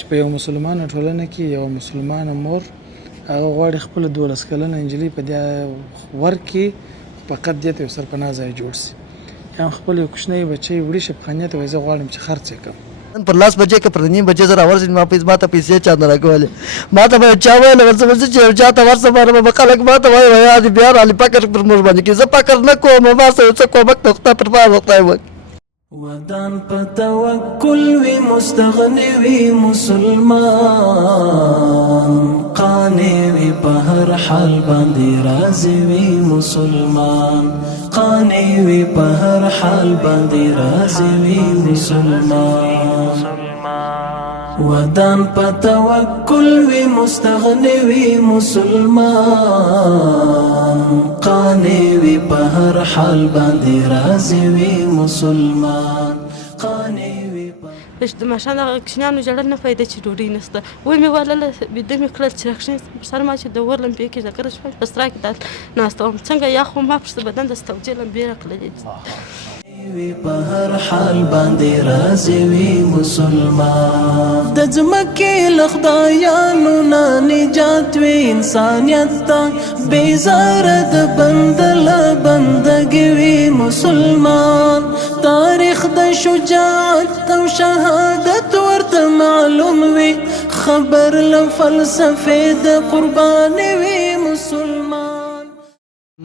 چې په یو مسلمانه ټولنه کې یو مسلمانه مور هغه غواړي خپله 12 کلنه نجلۍ په دې ورکړي فقط دې ته یو سرپناه ځای جوړ شي یا هم خپل یو کوچنی بچی وړي شي په خانې ته وایي زه غواړم چې خرڅ یې کړم نن پر لاس بجې که پر نیم بجې زه راورسېد ما پیسې چا نه راکولې ما ته به چا ویل ورڅه چې یو چا ته ورسپاره به خلک ما ته وایي وایي دې بیا علي فقر پر موږ باندې کوي زه فقر نه کوم ما سره یو څه کومک د خدای پر پاره خدای وکړي ودان په توکل وي مستغني وي مسلمان قانع وي په هر حال باندې راضي وي مسلمان قانع وي په هر حال باندې راضي وي مسلمان ودان په توکل وي مستغني وي مسلمان قانع وي په هر حال باندې راضي وي مسلمان قانع وي د ماښام دغه کوچنیانو ژړل نه فایده چې ډوډۍ نشته وایي مې والله بیده مې کړل چې راکښېنه پر سر ما چې د اور لمبې کې ذکره شوه په سترا کې ناسته وم څنګه یا خو ما پر بدن د ستوجې لمبې راکړلې وي په هر حال باندې راضي وي مسلمان د ځمکې له خدایانو نه نجات وي انسانیت ته بیزاره د بنده له بندګي وي مسلمان تاریخ د شجاعت او شهادت ورته معلوم وي خبر له فلسفې د قرباني وي مسلمان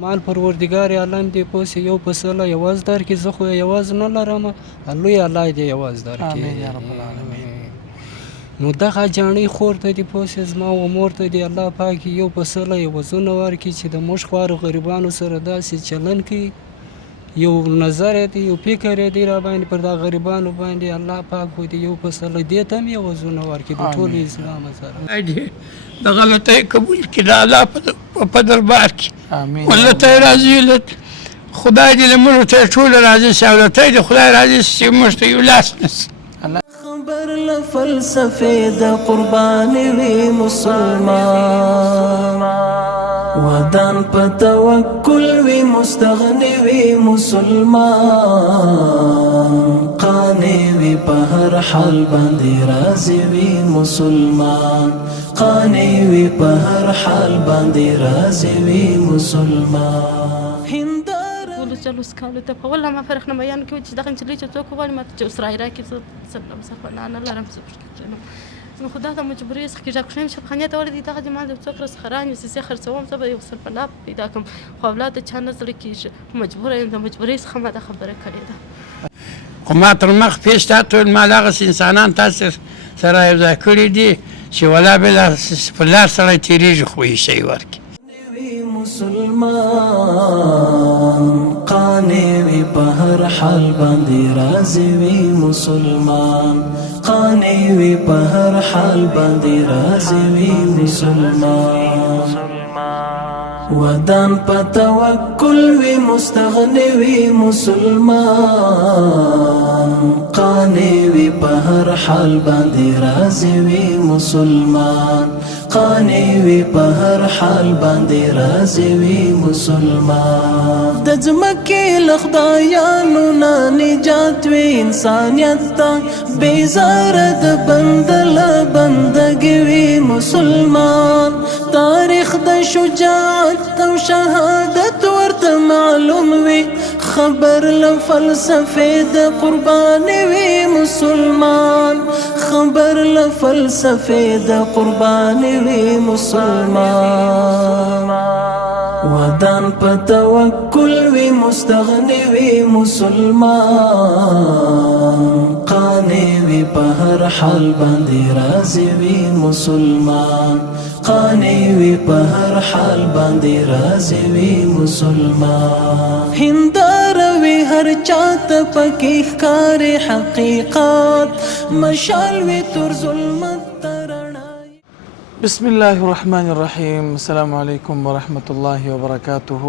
مال پروردګار عالم دې پوسې یو پسله یواز در کې زه خو یواز نه لرم لوی الله دې یواز در کې آمین یا رب العالمین نو دغه جاڼۍ خور ته دې پوسې زما و مور ته دې الله پاک یو پسله یوازونه ورکړي چې د موږ خوارو غریبانو سره داسې چلن کوي یو نظر دی یو فکر دی را باندې پر دا غریبانو باندې الله پاک خو دې یو فصل دې ته هم یوازونه ورکړي د ټول اسلام سره د غلطۍ قبول کړي د الله په دربار کې آمین والله ته راضي خدای دې له موږ ته ټول راضي شي او ته دې خدای راضي شي موږ ته یو لاس نشي خبر له فلسفې د قرباني وي مسلمان ودان په توکل وي مستغني وي مسلمان قانع وي په هر حال باندې راضي وي مسلمان قانع وي په هر حال باندې راضي وي مسلمان جلوس کولو ته په والله ما فرق نه بیان کوي چې دغه نجلۍ چې څوک غواړي ماته چې اوس راکړي زه سرپناه نه لرم زه پښتنه نو خو دا د مجبورۍ څخه کېږي کوښښ چې خانې ته ولې دغه زما د څوک راڅخه رانیسي زه خرڅوم زه به یو سرپناه پیدا کړم خو اولاد د چا نه زړه کېږي مجبوره یم د مجبورۍ څخه ما دا خبره کړې ده خو ما تر مخ پیش تا ټول ما دغسې انسانان تاسې سره یو ځای کړي دي چې ولا بلا په لار سړی تېرېږي خو یې شی ورکړي مسلمان قانع وي په هر حال باندې راضي وي مسلمان قانع وي په هر حال باندې راضي وي مسلمان ودان په توکل وي مستغني وي مسلمان قانع وي په هر حال باندې راضي وي مسلمان قانع وي په هر حال باندې راضي وي مسلمان د ځمکې له خدایانو نه نجات وي انسانیت ته بیزاره د بنده له بندګي وي مسلمان تاریخ د شجاعت او شهادت ورته معلوم وي خبر له فلسفې د قرباني وي مسلمان خبر له فلسفې د قرباني وي مسلمان ودان په توکل وي مستغني وي مسلمان قانع وي په هر حال باندې راضي وي مسلمان قانع وي په هر حال باندې راضي وي مسلمان هنداره وي هر چاته پکې ښکاري حقیقت مشال وي تر ظلمت بسم الله الرحمن الرحیم السلام علیکم ورحمت الله وبرکاته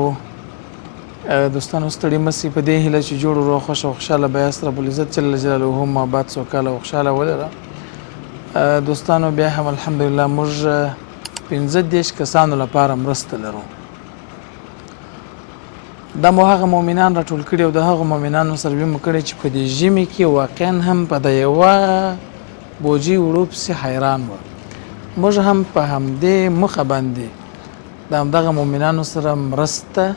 دوستانو ستړي مسي په دې هیله چې جوړ روغ خوش او خوشاله به یاست رب العزت جل جلاله هم آباد سوکاله او خوشاله ولره دوستانو بیا هم الحمدلله موږ 15 کسانو لپاره مرسته لرو دا مو هغه مؤمنان راټول کړي او د هغه مؤمنانو سره مو کړي چې په دې ژمي کې واقعا هم په د یوه بوجي وړو پسې حیران وه. موږ هم په همدې مخه باندې د همدغه مؤمنانو سره مرسته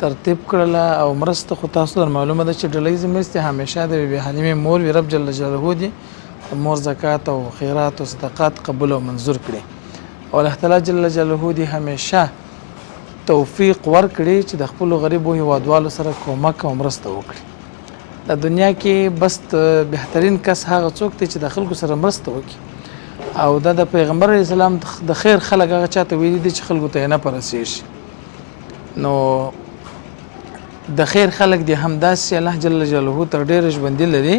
ترتیب کړله او مرسته خو تاسو ته معلومه ده چې ډلهیزې مرستې همیشه د بیبي حلیمې مور وي رب جل جلاله دې د مور زکات او خیرات او صدقات قبول او منظور کړي او الله تعالی جل جلاله دې همیشه توفیق ورکړي چې د خپلو غریبو هیوادوالو سره کومک او مرسته وکړي. د دنیا کې بس بهترین کس هغه څوک دی چې د خلکو سره مرسته وکړي او دا د پیغمبر علیه السلام د خیر خلک هغه چاته ویلي دي چې خلکو ته یې نه پرسېږي. نو د خیر خلک دي همداسې الله جل جلاله تر ډېره ژوندي لري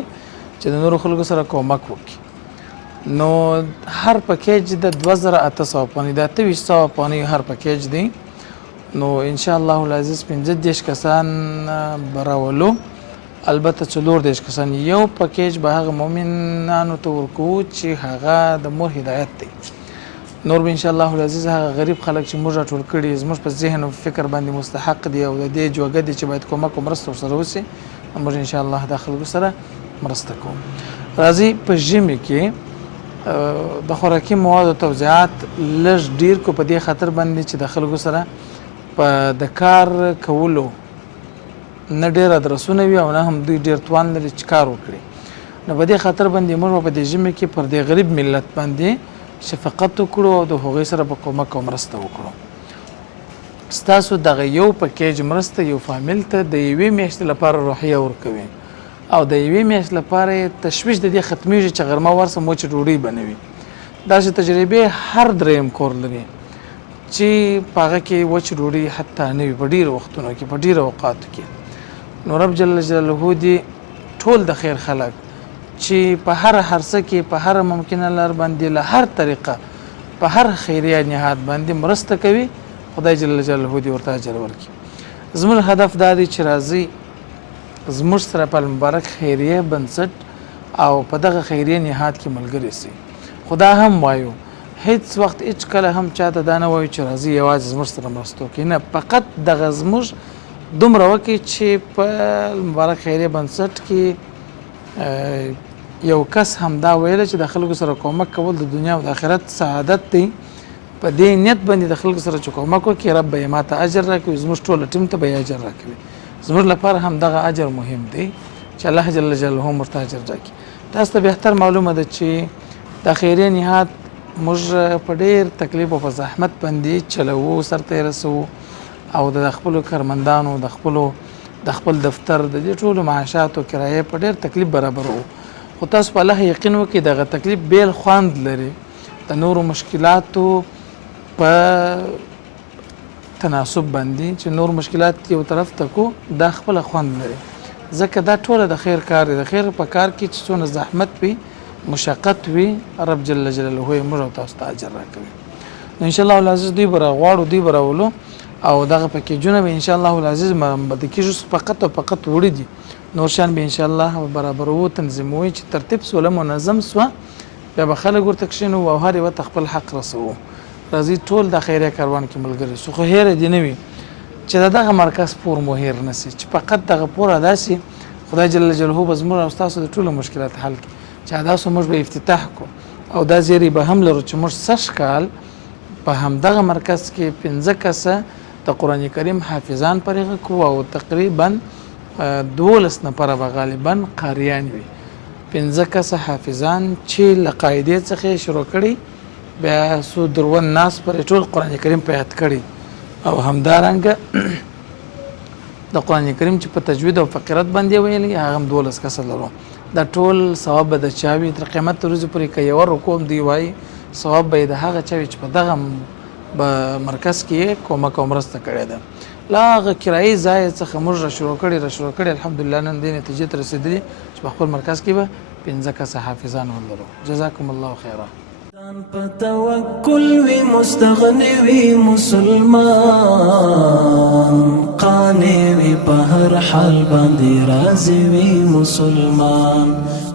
چې د نورو خلکو سره کومک وکړي. نو هر پکیج د 2800 افغانۍ د 2800 افغانۍ هر پکیج دی. نو ان شاء الله العزیز 15 کسان به راولو، البته 14 کسان. یو پکیج به هغه مؤمنانو ته ورکوو چې هغه د مور هدایت دی. نور به ان شاء الله العزیز هغه غریب خلک چې موږ راټول کړي زموږ په ذهن او فکر باندې مستحق دي او د دې جوګه دي چې باید کومک او مرسته ورسره وشي، موږ ان شاء الله د خلکو سره مرسته کوو. راځي په ژمي کې د خوراکي موادو توزیعات لږ ډیر کو په دې خاطر باندې چې د خلکو سره په د کار کولو نه ډیر ادرسونه وي او نه هم دوی ډیر توان لري چې کار وکړي. نو په دې خاطر باندې موږ په دې ژمي کې پر دې غریب ملت باندې شفقت وکړو او د هغوی سره په کومک او مرسته وکړو. ستاسو دغه یو پکیج مرسته یو فامیل ته د یوې میاشتې لپاره روحیه ورکوي او د یوې میاشتې لپاره تشویش د دې ختمیږي چې غرمه ورسه موچ ډوډۍ بنوي. داسې تجربې هر دریم کور لري چې په هغه کې وچ ډوډۍ حتی نه وي په ډېرو وختونو کې په ډېرو اوقاتو کې. نو رب جل جلاله دې ټول د خیر خلک چې په هر حرصه کې په هر ممکنه لار باندې له هر طریقه په هر خیریه نهاد باندې مرسته کوي، خدای جل جلاله دې ورته اجر ورکړي. زموږ هدف دا دی چې راځي زموږ سره په مبارک خیریه بنسټ او په دغه خیریه نهاد کې ملګري سي. خدا هم وایو هیڅ وخت هیڅ کله هم چاته دا نه وایو چې راځي یوازې زموږ سره مرسته وکړي، نه، فقط دغه زموږ دومره وکړي چې په مبارک خیریه بنسټ کې یو کس هم دا ویله چې د خلکو سره کومک کول د دنیا او د آخرت سعادت دی. په دې نیت باندې د خلکو سره چې کومک وکړي رب به یې ماته اجر راکوي، زموږ ټول ټیم ته به یې اجر راکوي. زموږ لپاره هم دغه اجر مهم دی چې الله جل جلاله ورته اجر راکړي. تاسو ته بهتر معلومه ده چې د خیریه نهاد موږ په ډېر تکلیف او په زحمت باندې چلوو، سرته یې رسوو او د خپلو کارمندانو د خپل دفتر د دې ټولو معاشاتو کرایې په ډېر تکلیف برابروو. خو تاسو په الله یقین وکړئ دغه تکلیف بیل خوند لري د نورو مشکلاتو په تناسب باندې چې نور مشکلات یو طرف ته کو دا خپله خوند لري. ځکه دا ټوله د خیر کار دی. د خیر په کار کې چې څونه زحمت وي مشقت وي رب جل جلاله یې موږ او تاسو ته اجر راکوي. نو انشاءالله العزیز دوی به راغواړو، دوی به راولو او دغه پکیجونه به انشاءالله العزیز د کیږي فقط او فقط وړي دي، نور شان به انشاءالله برابرو تنظیموي چې ترتیب سوله منظم سوه بیا به خلک ورته کښېنو او هر یوه ته خپل حق رسوو. راځي ټول د خیریه کاروان کې ملګري سو. خو هیره دې نه وي چې د دغه مرکز پور مو هیر نه سي، چې فقط دغه پور ادا سي خدای جل جلاله به زموږ او ستاسو د ټولو مشکلات حل کړي. چې ادا سو موږ به افتتاح کو او دا زیری به هم لرو چې موږ سږ کال په همدغه مرکز کې 15 کسه د قرآن کریم حافظان پرېغه کو او تقریبا 12 نفره به غالبا قاریان وي. 15 کسه حافظان چې له قاعدې څخه شروع کړي بیا څو درون ناس پرې ټول قرآن کریم په یاد کړي او همدارنګه د قرآن کریم چې په تجوید او په قرات باندې ویلي هغه هم 12 کسه لرو. دا ټول ثواب به د چا وي تر قیامت ورځې پورې که یوه رکوع هم دوی وایي ثواب به یې د هغه چا وي چې په دغه مرکز کې کومک او مرسته کړې ده. له هغه کرایي ځای څخه موږ را شروع کړي الحمدلله نن دې نتیجې ته رسېدلي چې په خپل مرکز کې به 15 کسه حافظان ولرو. جزاکم الله خیرا. په توکل وی مستغنی وی مسلمان، قانع وی په هر حال باندې راضي وی مسلمان،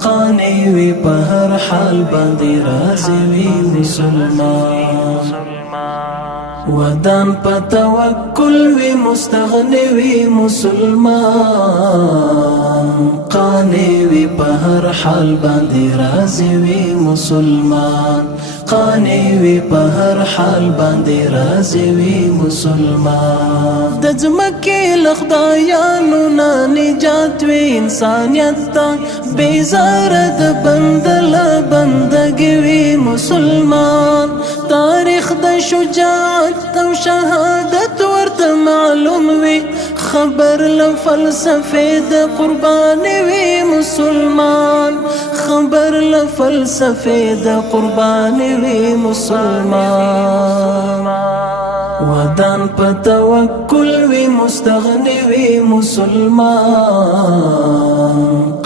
قانع وی په هر حال باندې راضي وی مسلمان. ودان په توکل وی مستغنی وی مسلمان قانع وی په هر حال باندې راضي وی مسلمان قانع وی په هر حال باندې راضي وی مسلمان د ځمکې له خدایانو نه نجات وی انسانیت ته بیزار د بندل بندګي وی مسلمان تاریخ د شجاعت او شهادت ورته معلوم وی خبر له فلسفه د قربان وی مسلمان خبر له فلسفه د قربان وی مسلمان ودان په توکل وی مستغنی وی مسلمان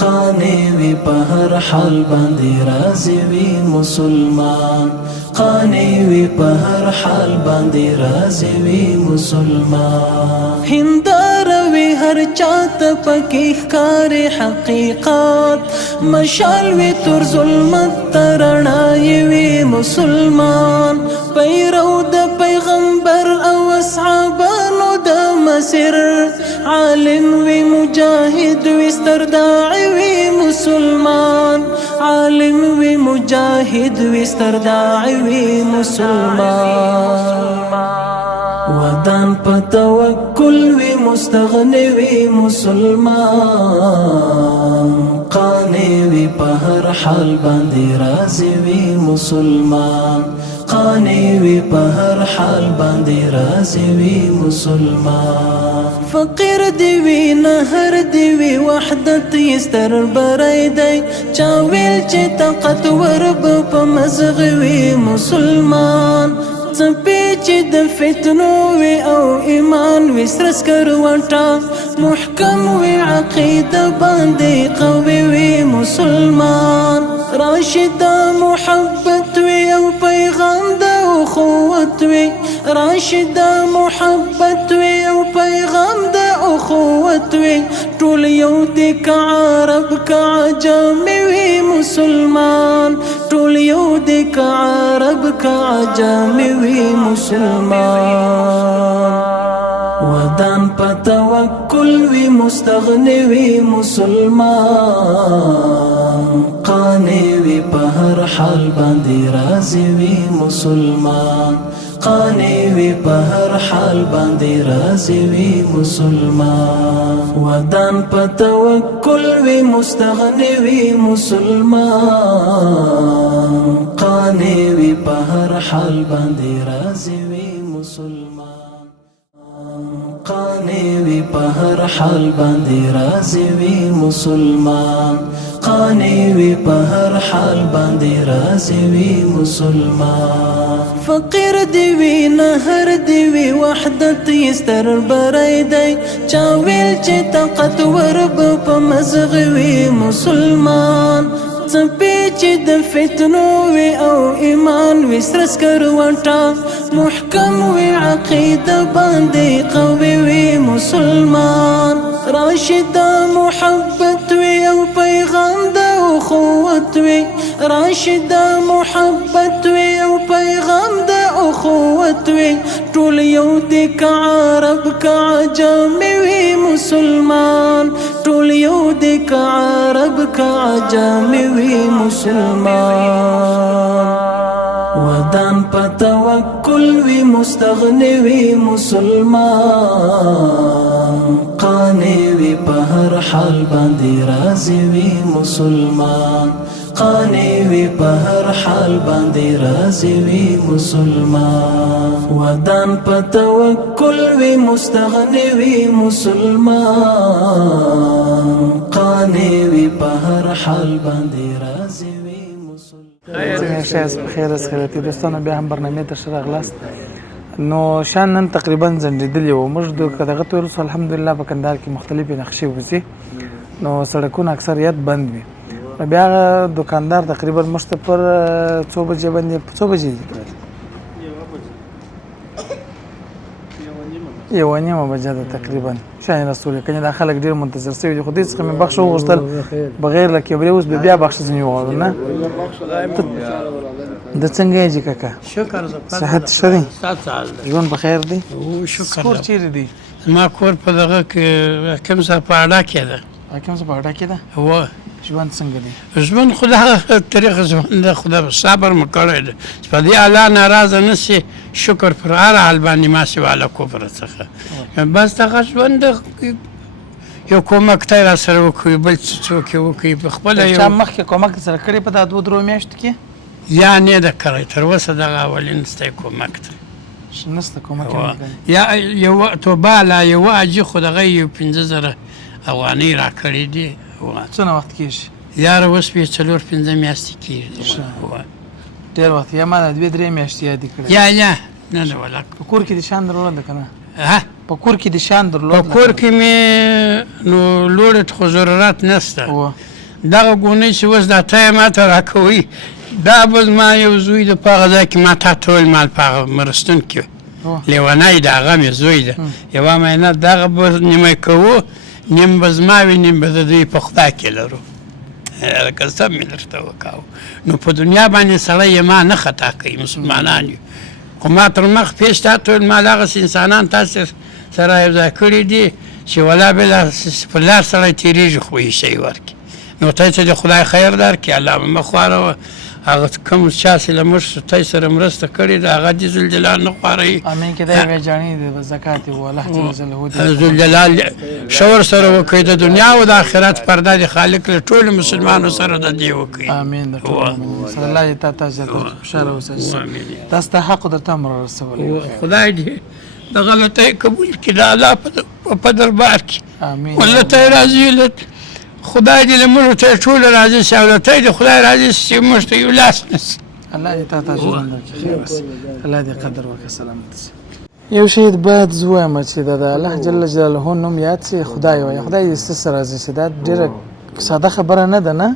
قانع وی په هر حال باندې راضي وی مسلمان قانع وی په هر حال باندې راضي وی مسلمان هندار وی هر چاته پکې ښکار حقیقت مشال وی تر ظلمت ترڼای وی مسلمان پیرو د پیغمبر او اصحابانو د مسیر عالم وی مجاهد وی سترداعی وی مسلمان عالم وی مجاهد وی سترداعی وی مسلمان ودان په توکل وی مستغنی وی مسلمان قانع وی په هر حال باندې راضي وی مسلمان قانع وی په هر حال باندې راضي وی مسلمان فقیر دی وی نهر دی وی وحدت یستر برای دی چا ویل چې طاقت ورب په مزغ وی مسلمان څپې چې د فتنو وی او ایمان وی سرسکر وټا محکم وی عقیده باندې قوي وی مسلمان راشد محبت وی او پیغام د اخوت وی راشد محبت وی او پیغام د اخوت وی ټول یو د عرب کا عجم وی مسلمان ټول یو د عرب کا عجم وی مسلمان ودان په توکل وی مستغنی وی مسلمان قانع وی په هر حال باندې راضي وی مسلمان قانع وی په هر حال باندې راضي وی مسلمان ودان په توکل وی مستغنی وی مسلمان قانع وی په هر حال باندې راضي وی مسلمان قانع وی په هر حال باندې راضي وی مسلمان قانع وی په هر حال باندې راضي وی مسلمان فقیر دی وی نهر دی وی وحدت یستر برای دی چا ویل چې طاقت ورب په مزغ وی مسلمان څپې چې د فتنو وی او ایمان وی سرسکر وټا محکم وی عقیده باندې قوي وی مسلمان راشد محبت وی او پیغام د اخوت وی راشد محبت وی او پیغام د اخوت وی ټول یو د عرب کا عجم وی مسلمان ټول یو د عرب کا عجم وی مسلمان ودان په توکل وی مستغنی وی مسلمان قانع وی په هر حال باندې راضي وی مسلمان قانع وی په هر حال باندې راضي وی مسلمان ودان په توکل وی مستغنی وی مسلمان قانع وی په هر حال باندې راضي وی مسلمان څنګه شایست په خیر از خیراتي دوستانو بیا هم برنامې ته ښه راغلاست نو شان نن تقریبا ځنډېدلي وو موږ دغه ته وروسته الحمدلله په کندهار کې مختلفې نقشې وځي نو سړکونه اکثریت بند وي نو بیا هغه دوکاندار تقریبا موږ ته پر څو بجې باندې څو بجې یوه نیمه بجه ده تقریبا شاین رسول کنه دا خلک ډیر منتظر سوي دي خو دې څخه مې بخښ وغوښتل بغیر له کیبرې اوس بیا بخښ ځنی وغواړو نه د څنګه یې کاکا شکر زه صحت ښه دی تاسو حال دی ژوند په خیر دی او شکر کور ده. چیرې دی ما کور په دغه کې کوم ځای په اډه کې ده کوم څه په اډه کې ده هو ژوند څنګه دی ژوند خو د هغه طریقه ژوند ده خو صبر مو کړی ده چې په دې الله ناراضه نه سي شکر پر هر حال باندې ما سي والا کفر څخه بس دغه ژوند ده یو کومک ته را سره وکړي بل څوک یې وکړي په خپله چا یو مخکې کومک سره کړی په دا 2-3 میاشتو کې یا نه ده کړی تر اوسه دغه اولین ستی کومک ته نسته کومک یې و. نه کړی. یا یو توبه لا یو اجي خو دغه یو 15,000 افغانۍ راکړې دي و. څونه وخت کېږي یاره اوس بیا 4-5 میاشتې کېږي و. ډېر وخت یا ما 2-3 میاشتې یادې کړې یا نه ده ولا په کور کې د شان درلوده که نه ها په کور کې د شان په درلود کور کې مې نو لوړې خو ضرورت نشته و دغه ګونۍ چې اوس دا ته یې ماته راکوي دا به زما یو زوی د په هغه ځای کې ما تا ټول مال په هغه مرستون کې لیونی د هغه مې زوی ده یوه مهینه دغه به نیمه کوو نیم به زما وي نیم به د دوی په خدا کې لرو لکه سم مې درته وکاو نو په دنیا باندې سړی یې ما نه خطا کوي مسلمانان یو خو ما تر مخ پیش تا ټول مال هغسې انسانان تاسې سره یو ځای کړي دي چې ولا بله په لار سړی تېرېږي خو یې شی ورکړي نو ته چې د خدای خیر درکړي الله به مه خواروه هغه کوم چا چې له موږ تی سره مرسته کړې ده هغه دې ذوالجلال نه خواروي امین کې دا یوې جاڼې د زکات و الله جل جلاله دې ذوالجلال شور سره وکړي د دنیا او د آخرت پرده د خالق له ټولو مسلمانو سره د دې وکړي امین د ټولو مؤمنینو سره الله دې تا ته خوشاله اوسه دا ستا حق درته امر رسولی خدای دې د غلطۍ قبول کړي د الله په دربار کې امین ولته راضي خدای دې له موږ ته ټول راضي شي او ته دې خدای راضي شي موږ ته یو لاس نشي الله دې تا ته ژوند درکړي خیر وسي الله دې قدر وکړي سلامت سي یو شی باید زه وایم چې د الله جل جلاله نوم یاد سي خدای وایي خدای دې ستاسو سره راضي شي دا ډېره ساده خبره نه ده نه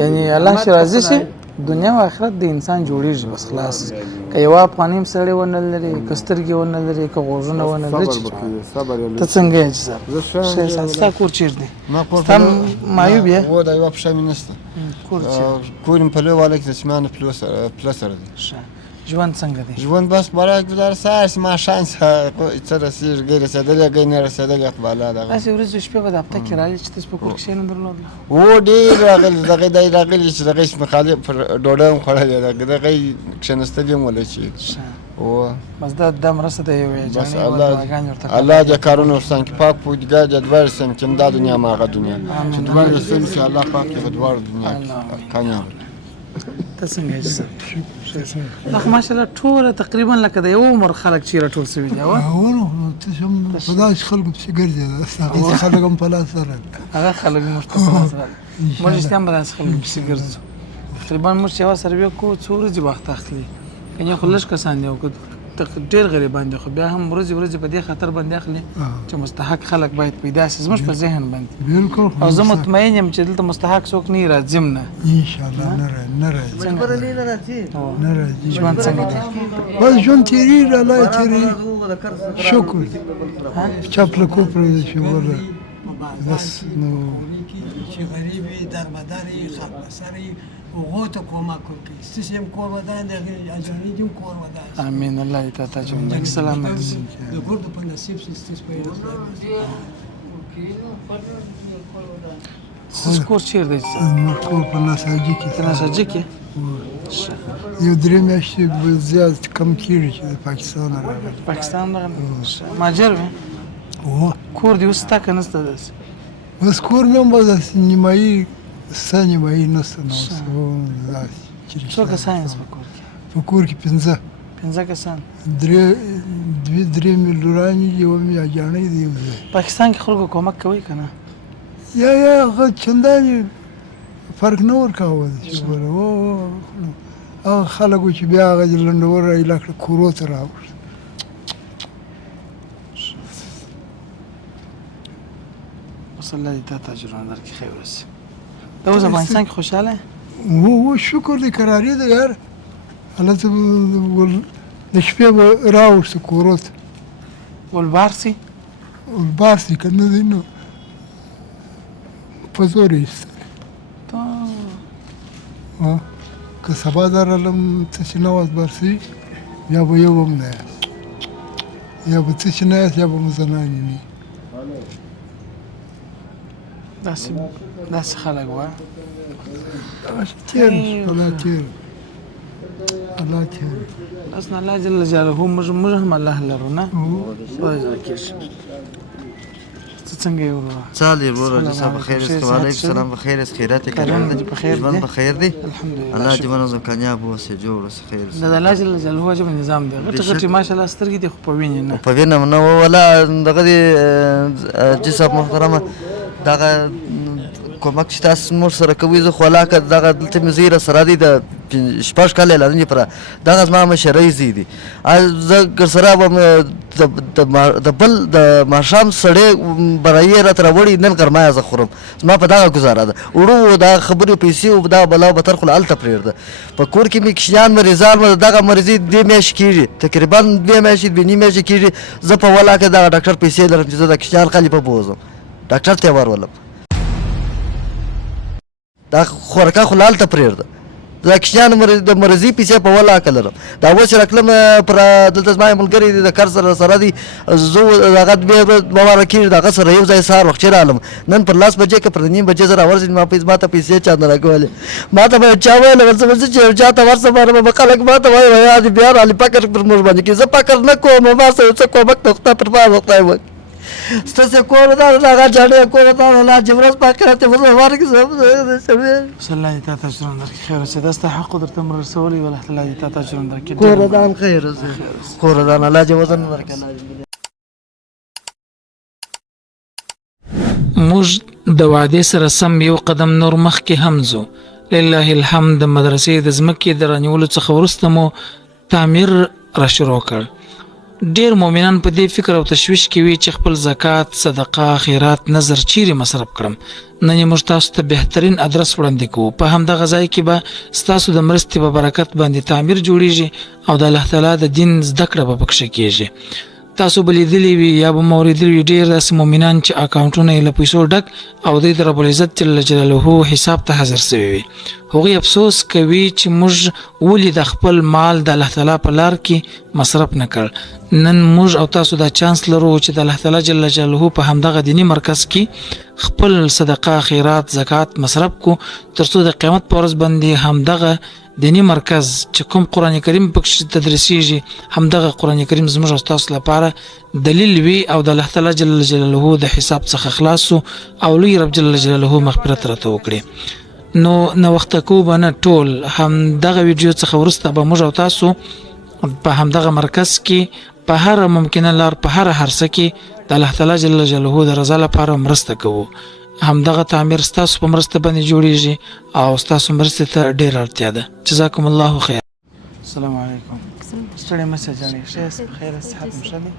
یعنی الله چې راضي شي دنیا او آخرت د انسان جوړیږي بس خلاص که یو افغاني هم سړی ونه لري که سترګې ونه لري که غوږونه ونه لري ته څنګه یې صاحب ستا کور چیرې دی ستا معیوب یې و دا یوه پښه مې نشته کور چیرې کور مې په لوی والا کې د سیمانو پله سره دی ژوند څنګه دی ژوند بس برای گذار سهار ماښام څه رسېږي ګی رسېدلی ګی نه رسېدلی بالا دغه داسې ورځ شپې به د هفته کې رالې چې تاسو په کور کې شی نه درلود و ډېر راغلي دغه دی راغلي چې دغه اسم خالي پر ډوډۍ هم خوړلې ده دغه کښېنستلي هم ولی چې و بس دا مرسته د یوې بس جانې دعاګانې ورته الله دې کارونه ورسم کې پاک پوجګار دې دواړه سم چې دا دنیا ما هغه دنیا چې دواړه سم چې الله پاک دې دواړه دنیا کامیاب ته څنګه یې صاحب دا خو ماشاءالله ټوله تقریبا لکه د یو عمر خلک چې راټول سوي دي ته هم په داسې خلکو پسې ګرځې هغه خلک هم په لاس سره هغه خلک موږ ته په لاس راغلي موږ رښتیا هم په داسې خلکو پسې ګرځو تقریبا موږ چې یوه سره بیا کوو څو ورځې وخت اخلي کنې خو لږ کسان دي او ډېر غریبان دي خو بیا هم ورځې په دې خطر باندې اخلي چې مستحق خلک باید پیدا شي زموږ په ذهن باندې بالکل او زه مطمئن یم چې دلته مستحق څوک نه راځم نه انشاءالله نه راځي نه راځي ژوند څنګه دی بس ژوند تېرېږي الله یې تېرېږي شکر چپله کوپره شي وله بس نو چې غریبي دربدري خلکسري هغو ته کومک وکړي ستاسې هم کور ودان دی اجاني دې هم کور ودان امین الله دې تا ته ژوند درکړي سلامت سي د ګردو په نصیب شي ستاسې په ستاسو کور چیرې دی زموږ کور په نساجي کې ته نساجي کې یو 3 میاشتې به زیات کم کېږي چې د پاکستان راغلی پاکستان دغه مهاجر وې و کور دې اوس ستا که نسته داسې بس کور مې هم بس داسې نیمایي ستا نیمایي نشته نو څو کسان یاست په کور کې په کور کې 15 کسان درې مې لورانې دي یوه مې اجاڼۍ دی یو ځای پاکستان کې خلکو کومک کوي که نه یا هغه چندانې فرق نه ورکاوه چې هغه خلک و چې بیا هغه د لنډور را ایله کړه کورو ته راوړه بس الله دې تا ته اجرونه درکړي خیر وسي ته اوس افغانستان کې خوشحاله یې و شکر دې کراري ده یار هلته د شپې به راوړسته کورو ته ولبارسي ولبارسي که نه دی نو په زور یې ایستلی که سبا درلم څه چې نه واس برسي یا به یو هم نه یاست یا به څه چې نه یاست یا به مو زنان نه داسې خلک وه تېر الله تېر الله تېر بس نه الله جل جلاله موږ هم الله لرو نه وایي کېږي ته څنګه یې وروره سال یې وروره جي صاحب بخیر است وعلیکم السلام بخیر است خیرات یې کړی ژوند بخیر دی الله دې ونظم کامیاب واوسې جوړ اوسې خیر اوسې دا د الله جل جلاله عجب نظام دی غټې غټې ماشاءالله سترګې دي خو په وینې نه په وینه نه ولا دغه دې جي صاحب محترمه دغه کومک چې تاسو مور سره کوئ زه خو علاقه دغه دلته مې زوی راسره دی د شپږ کاله یې لرنې پوره دغه زما مشرۍ زوی دی زه ورسره به د بل د ماښام سړی برایې راته راوړي نن غرمه زه خورم زما په دغه ګزاره ده وړو دا خبرې پیسې و دا بلا بتر خو هلته پرېږده په کور کې مې کشیان مریضان دغه مریضي 2 میاشتې کېږي تقریبا 2 میاشتې 2 میاشتې کېږي زه په ولا کې دغه ډاکټر پیسې لرم چې زه د کشیان خالي په بوزم ډاکټر ته یې ورولم دا خورکه خو هلته پرېږده د کشیان د مرضي پیسې په ولا کې لرم دا اوس چې راکلم پر دلته زما ملګری دی د کار سره دی زه هغه مبارک کېږي د هغه سره یو ځای سهار وختي رالم نن پر 10 بجې که پر 9 بجې زه راورسېدم ما ته پیسې چا نه راکولې ما ته به چا ویل ورڅه چې یو چا ته ورسپارم به خلک ما ته وایي ویا دې بیا رالي فکر پر موږ باندې کړي زه فکر نه کوم ما سره څه کومک د خدای پر پاس خدای وکړي ستاسو کور دا هغه جاړې کور دا الله جبرس پاک راته ورکړي صلی الله علیه و سلم درکې خیر اوسې دا ستا حق درته مر رسولي والله تعالی دې تا ته اجر درکړي کور دان خیر اوسې کور دان الله دې وزن ورکړي موږ د وعدې سره سم یو قدم نور مخکې هم ځو لله الحمد د مدرسې د ځمکې د رانیولو څخه وروسته مو تعمیر را شروع کړ ډیر مؤمنان په دې فکر او تشویش کې وي چې خپل زکات صدقه خیرات نظر چیرې مصرف کړم نن موږ تاسو ته بهترین ادرس وړاندې کوو په همدغه ځای کې به ستاسو د مرستې په برکت باندې تعمیر جوړیږي او د الله تعالی د دین زده کړه به پکښې کېږي تاسو به لیدلی وي یا به مو اورېدلي وي ډېر داسې مؤمنان چې اکاونټونه یې له پیسو ډک او دوی د رب العزت جل جلاله حساب ته حاضر سوي وي هغوی افسوس کوي چې موږ ولې د خپل مال د الله تعالی په لار کې مصرف نه کړ نن موږ او تاسو دا چانس لرو چې د الله تعالی جل جلاله په همدغه دینی مرکز کې خپل صدقه خیرات زکات مصرف کو ترڅو د قیامت په ورځ باندې همدغه دینی مرکز چې کوم قرآن کریم پکې تدریسیږي همدغه قرآن کریم زموږ او تاسو لپاره دلیل وي او د الله تعالی جل جلاله د حساب څخه خلاص او لوی رب جل جلاله مغفرت راته وکړي نو وخت کو بنه ټول همدغه ویډیو څخه ورسته به موږ او تاسو په همدغه مرکز کې په هر ممکنه لار په هر هرڅه کې د الله تعالی جل جلاله د رضا لپاره مرسته کوو همدغه تعمیر ستاسو په مرسته باندې جوړیږي او ستاسو مرسته ته ډیر اړتیا ده جزاکم الله خیر السلام علیکم ستړي مشه جانې ښه خیر صحت مشه دي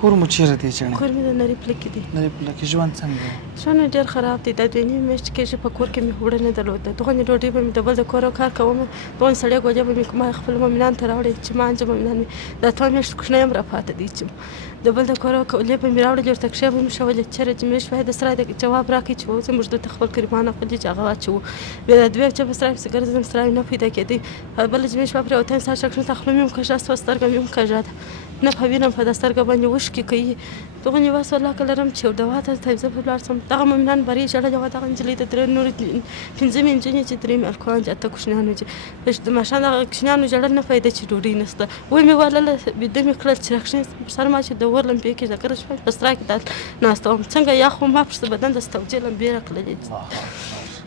کور مو چیرې دی جانې کور مې د نری پلک دی نری پلک ژوند څنګه ژوند ډېر خراب دی د دوی میاشت کې په کور کې مې وړه نه درلوده دغه ډوډۍ به مې د بل د کور کار کوم دوه سړی ګوجه به مې کومه خپل مؤمنان ته راوړي چې ما انجام مؤمنان د اتو میاشت کوښنه هم را پاتې دي چې د بل د کور کولې به مې راوړل ورته کښې به مې شولې چېرې چې مې شوی د سره د جواب راکړي چې اوس موږ دلته خپل قربانه خپل چې هغه واچوو بیا د دوی چې په سره پسې ګرځم سره نه پیدا کېدی بل چې مې شوه پرې وتن سره شکل ته خپل مې هم کښه سوه سترګه مې هم کږه ده نه په وینم په د سترګه باندې اوښکې کوي دغه یې واس الله که لرم چې دوا ته زه به ولاړ شم دغه مؤمنان برې ژړلې وه دغه نجلۍ د درې نورې 5 نجونې چې 3 هلکان چې 8 کوچنیان چې د ماښام دغه کوچنیانو ژړل نه فایده چې ډوډۍ نشته وایي مې والله بیده مې کړل چې راکښېنستم سر ما چې د اور لمبې کې ذکر شوی په سترا کې ناسته وم څنګه یا خو ما پر بدن د ستوجې لمبې راکړلې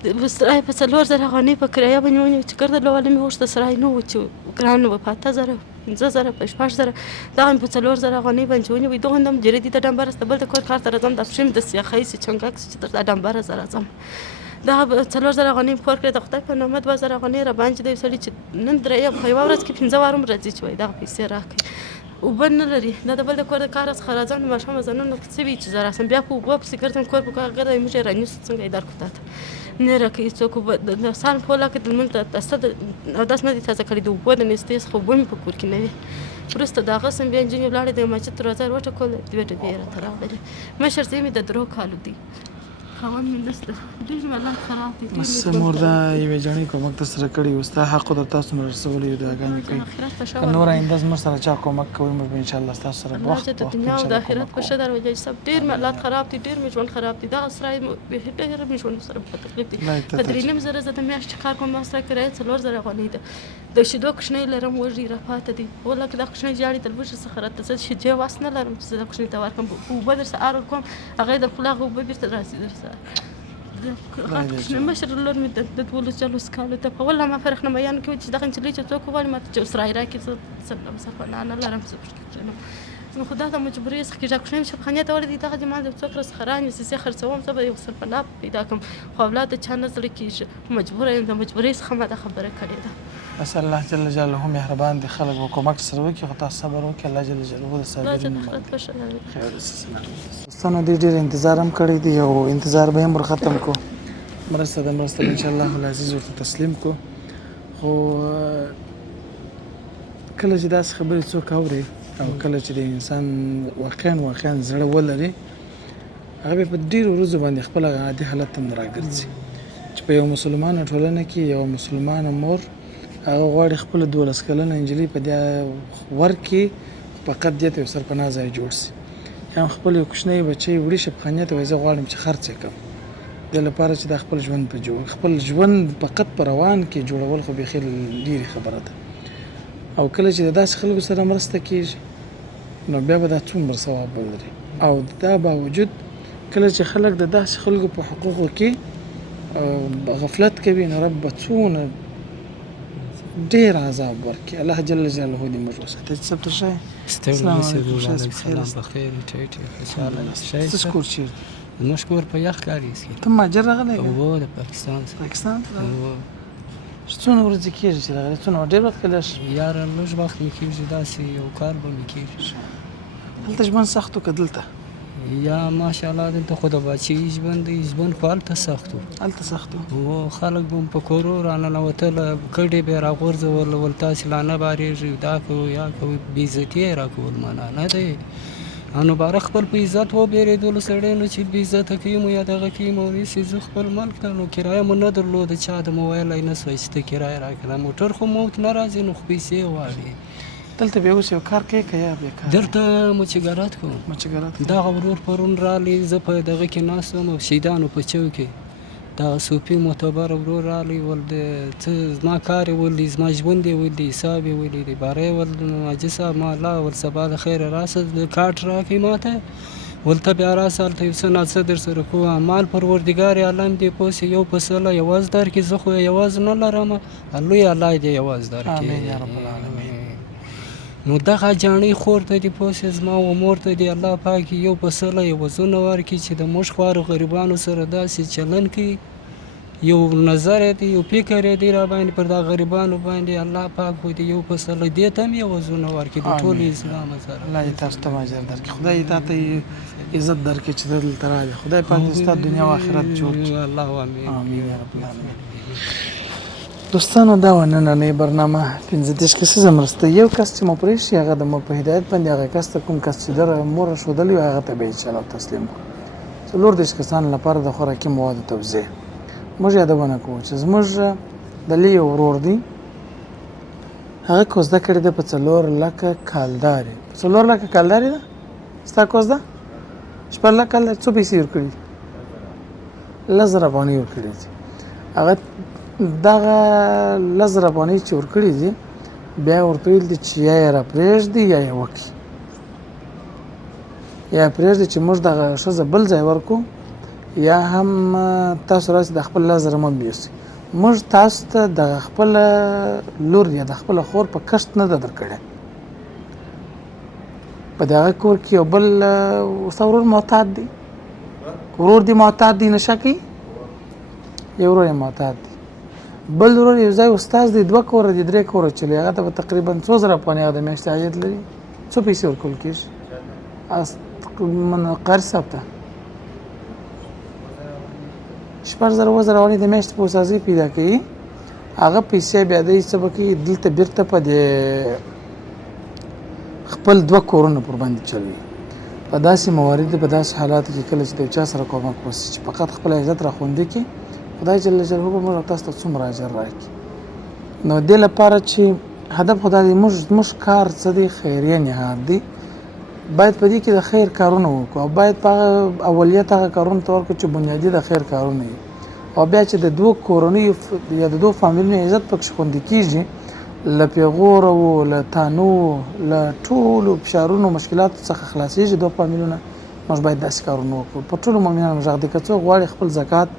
سرای په 4000 افغانۍ په کرایه باندې ونیو چې ګرده له واله مې غوښته سرای نه و چې ګران و په 8000 15,000 په 6,000 دغه مې په 4000 افغانۍ باندې ونیوی دغه هم جریدي د ډمبره د بل د کور کار ته راځم د پښې مې د سیاخۍ سي چنګاک چې تر د ډمبره زه راځم دغه 4000 افغانۍ مې پور کړې د خدای په نامه 2000 افغانۍ را باندې د یو سړي چې نن درې په یوه ورځ کې 15 وارم راځي چې وایي دغه پیسې راکړي اوبه نه لري دا د بل د کور د کار څخه راځم نو ماښام ځانونه څه وي چې زه راسم بیا په اوبو پسې ګرځم کور په کار ګرځم موږ یې رانیسو څنګه یې درکړو تا ته نه راکوي څوک د سال په ولا کې د لمونځ د دسته اودس نه دي تازه کړي د اوبو د نېستې څخه اوبه مې په کور کې نه وي وروسته د هغه سم بیا نجونې ولاړې د مسجد دروازه یې وټکوله 2 ډبې یې راته راغلې مشر زوی مې د 3 کالو دی خاوند مې نشته ډېر مې حالات خراب دي ډېر مې بس مور دا یوې جڼۍ کومک در سره کړی و ستا حق د تاسو نه رسولی یو دعاګانې کوي آخرت په که شاوه نور آینده زموږ سره چا کومک کوي موږ به انشاءالله ستاسو سره الله وخت چې د وخت دنیا او د انشاءالله آخرت کومک په کوو. ښه دروجه صاحب ډېر مې حالات خراب دي ډېر مې ژوند خراب دي دغه سرای ډېر مې ژوند سره په تکلیف دي الله دې په ته 3.5 زره زه د میاشتې کار کوم ما سره کرایه 4,000 افغانۍ ده د شیدو کوچنۍ لرم وږي راپاته دي والله که دا کوچنۍ ژاړي د لوږې څخه راته زه شیدې واس نه لرم چې زه دا کوچنۍ ته ورکړم اوبه در سره اړ کوم هغه یې در خوله هغه اوبه بېرته راځي در سره مشر لور مې د 12 کالو ته په والله ما فرق نه بیان کوي چې دغه نجلۍ چې څوک وغواړي ماته چې اوس راکړي زه سر پناه نه لرم زه پرې نو خو دا د مجبورۍ څخه کېږي کوچنۍ شبخانې ته ولې دغه جماعت یو څوک راڅخه رانیسي زه خرڅوم زه به یو سرپناه پیدا کړم خو اولاد د چا نه زړه کېږي مجبوره یم د مجبورۍ څخه ما دا خبره کړې ده بس الله جل جلاله مهربان دي خلک به کومک سره وکړي خو تاسو صبر وکړئ الله جل جلاله د صابرینو مل آخرت په ښه لري. خیر دوستانو دوی ډېر انتظار هم کړی دی او انتظار به هم ختم کو مرسته د مرسته ان شاء الله العزیز ورته تسلیم کو خو کله چې داسې خبرې څوک اوري او کله چې د انسان واقعا زړه ولري هغه په ډېرو ورځو باندې خپل عادي حالت ته راګرځي چې په یو مسلمانه ټولنه کې یو مسلمانه مور هغه غواړي خپل 12 کلنه نجلۍ په دې ور کې فقط دې ته یو سرپناه ځای جوړ شي یا خپل یو کوچنی بچی وړي شبخانې ته وایي زه غواړم چې خرڅ کړم د لپاره چې د خپل ژوند په جوړ خپل ژوند فقط په روان کې جوړول خو بخیر ډیره خبره ده او کله چې د داسې خلکو سره مرسته کیږي نو بیا به دا څومره ثواب ولري او دا باوجود کله چې خلک د داسې خلکو په حقوقو کې غفلت کوي نو رب به څونه ډیر عذاب ورکړي الله جل جلاله دې موږ وساتي څه څه شي السلام علیکم سلام بخیر ټیټ خوشاله شي څه کور چیرته مشکور په یخ کاری سي ته ماجر راغلی او د پاکستان پاکستان څونه ورځې کېږي چې راغلی څونه ډېر وخت کېدای شي یار لږ وخت مې کېږي داسې یو کار به مې کېږي هلته ژوند سخت و که دلته یا ماشاءالله دلته خو د بچي ژوند دی ژوند خو هلته سخت و هلته سخت و خلک به په کورو راننوتل کډې به یې راغورځول ول تاسې لا نه بارېږي دا کوو یا کوو بېعزتي یې راکول معنا نه دی انو باره خپل په عزت وبېرېدلو سړی نو چې بې عزته کوي مو یا دغه کوي مو نیسي زه خپل ملک ته نو کرایه مو نه درلوده چا د مو ویلی نه سوی چې ته کرایه راکړه موټر خو موت نه راځي نو خو پیسې غواړي دلته بیا اوس یو کار کوې که یا بېکار دلته مچګرات کوم مچګرات دغه ورور پرون رالی زه په دغه کې ناست وم شهیدانو په چو کې دغه صوفي معتبر ورور رالی ول د څه زما کار یې ولي زما ژوند یې ولي حساب یې ولي باره یې ول حاجي صاحب ما الله ول سبا د خیره راسه د کارت راکړئ ماته ولته بیا راسه هلته یو څه ناڅه در سره کوم مال پروردګار عالم دې پوسې یو پسله یوازې درکړي زه خو یوازې نه لرم لوی الله دې یوازې درکړي آمین یا رب العالمین نو دغه جاڼۍ خور ته دې پوسې زما و مور ته دې الله پاک یو پسله یو وزونه ورکړي چې د موږ خوارو غریبانو سره داسې چلن کوي یو نظر دی یو فکر دی را باندې پر دا غریبانو باندې الله پاک خو دې یو فصل دې ته مې وزونه ورکړي د ټول اسلام سره الله دې تاسو ته اجر درکړي خدای دې تاسو ته عزت درکړي چې دلته راغلي خدای پاک دې ستاسو دنیا او آخرت جوړ کړي الله امين آمین یا رب العالمین دوستانو دا و نننۍ برنامه 15 کسیزه مرسته یو کس چې مو پرېښي هغه د مو په هدایت باندې هغه کس ته کوم کس چې در مور ښودلی وي هغه ته به یې انشاءالله تسلیم کړو 14 کسانو لپاره د خوراکي موادو توزیع موږ یادونه کوو چې زموږ د لوی ورور دی هغه کوزده کړې ده په 4 لکه کالدارې 4 لکه کالدارې ده ستا کوزده 4 لکه کالدارې څو پیسې ورکړي 10,000 افغانۍ ورکړي دي هغه دغه 10,000 افغانۍ چې ورکړي دي بیا ورته ویل دي چې یا یې راپرېږدي یا یې وکړي یا پرېږدي چې موږ دغه ښځه بل ځای ورکړو یا هم تاسو راسئ د خپل 10,000 مه بیوسئ موږ تاسو ته د خپله لور یا د خپله خور په کښت نه ده درکړې په دغه کور کې یو بل ستا ورور معتاد دی ورور دې معتاد دی نشه کوي یو ورور یې معتاد دی بل ورور یو ځای استاد دی 2 کوره دی 3 کوره چلی هغه ته به تقریبا 2,000 افغانۍ هغه د میاشتې عاید لري څو پیسې ورکول کېږي قاري صاحب ته 4,000 افغانۍ د میاشتې په اساسي پیدا کوي هغه پیسې بیا دی څه به کوي دلته بیرته په د خپل 2 کورونه پر باندې چلوي په داسې مواردو په داسې حالاتو کې کله چې د یو چا سره کومک وشي چې فقط خپل عزت را خوندي کړي خدای جل جلاله به موږ تاسو ته څومره اجر راکړي نو دې لپاره چې هدف خدای دې موږ کار څه دی خیریه نهاد دی باید په دې کې د خیر کارونه وکړو او باید په اولیت هغه کارونه ته ورکړو چې بنیادي د خیر کارونه وي او بیا چې د دوه کورنیو یا د دوه فامیلونو عزت پکې خوندي کېږي له پیغور او له تانو له ټولو فشارونو مشکلاتو څخه خلاصېږي دوه فامیلونه موږ باید داسې کارونه وکړو په ټولو مؤمنانو غږ دی که څوک غواړي خپل زکات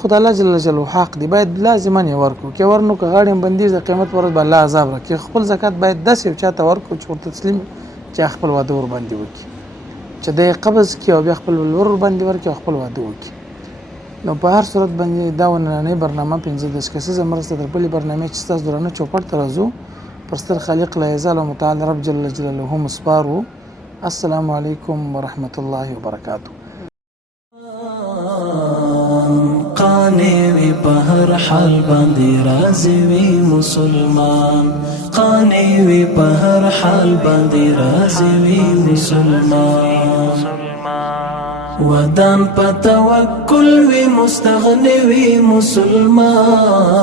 خدای الله جل جلاله حق دی باید لازما یې ورکړو که ورنو که غاړې هم بندېږي د قیامت په ورځ به الله عذاب راکړي خپل زکات باید داسې یو چا ته ورکړو چې ورته تسلیم چې خپل واده ورباندې وکړي چې دی قبض کړي او بیا خپل ولور ورباندې ورکړي او خپل واده وکړي نو په هر صورت باندې دا نننۍ برنامه 15 کسیزه مرسته تر بلې برنامې چې ستاسو درانه چوپړ ته راځو پر ستر خالق لا یزال او متعال رب جل جلاله مسپارو السلام علیکم ورحمة الله وبرکاته قانع وی په هر حال باندې راضي وي مسلمان قانع وی په هر حال باندې راضي وي مسلمان ودان په توکل وی مستغنی وی مسلمان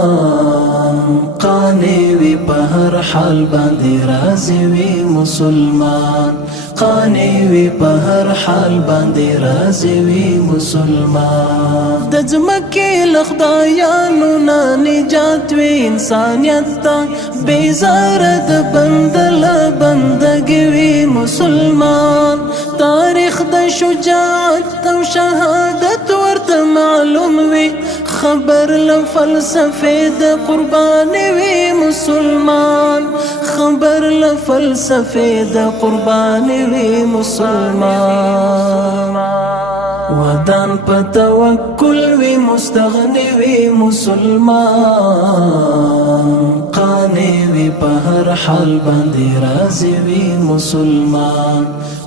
قانع وی په هر حال باندې راضي وي مسلمان قانع وی په هر حال باندې راضي وي مسلمان د ځمکې له خدایانو نه نجات وي انسانیت ته بیزاره د بنده بندګي وي مسلمان تاریخ د شجاعت او شهادت ورته معلوم وي خبر له فلسفه د قرباني وي مسلمان خبر له فلسفه د قرباني وي مسلمان ودان په توکل وي مستغني وي مسلمان قانع وي په هر حال باندې راضي وي مسلمان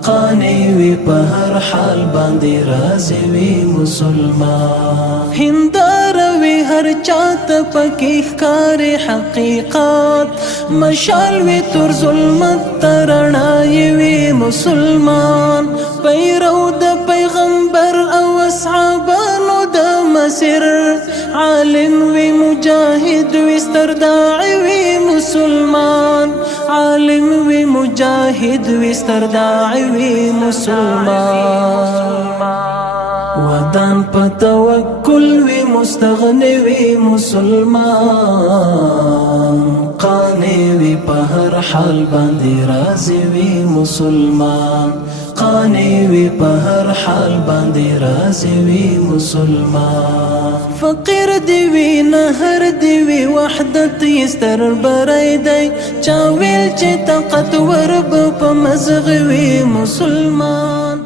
قانع وي په هر حال باندې راضي وي مسلمان هندار وي هر چاته پکې ښکاري حقیقت مشال وي تر ظلمت ترڼای وي مسلمان پیرو د پیغمبر او اصحابانو د مسیر عالم وي مجاهد وي سترداعي وي مسلمان عالم وي مجاهد وي سترداعي وي مسلمان ودان په توکل وي مستغني وي مسلمان قانع وي په هر حال باندې راضي وي مسلمان قانع وي په هر حال باندې راضي وي مسلمان فقیر دی وی نهر دی وی وحدت یستر برای دی چا ویل چې طاقت ورب په مزغ وي مسلمان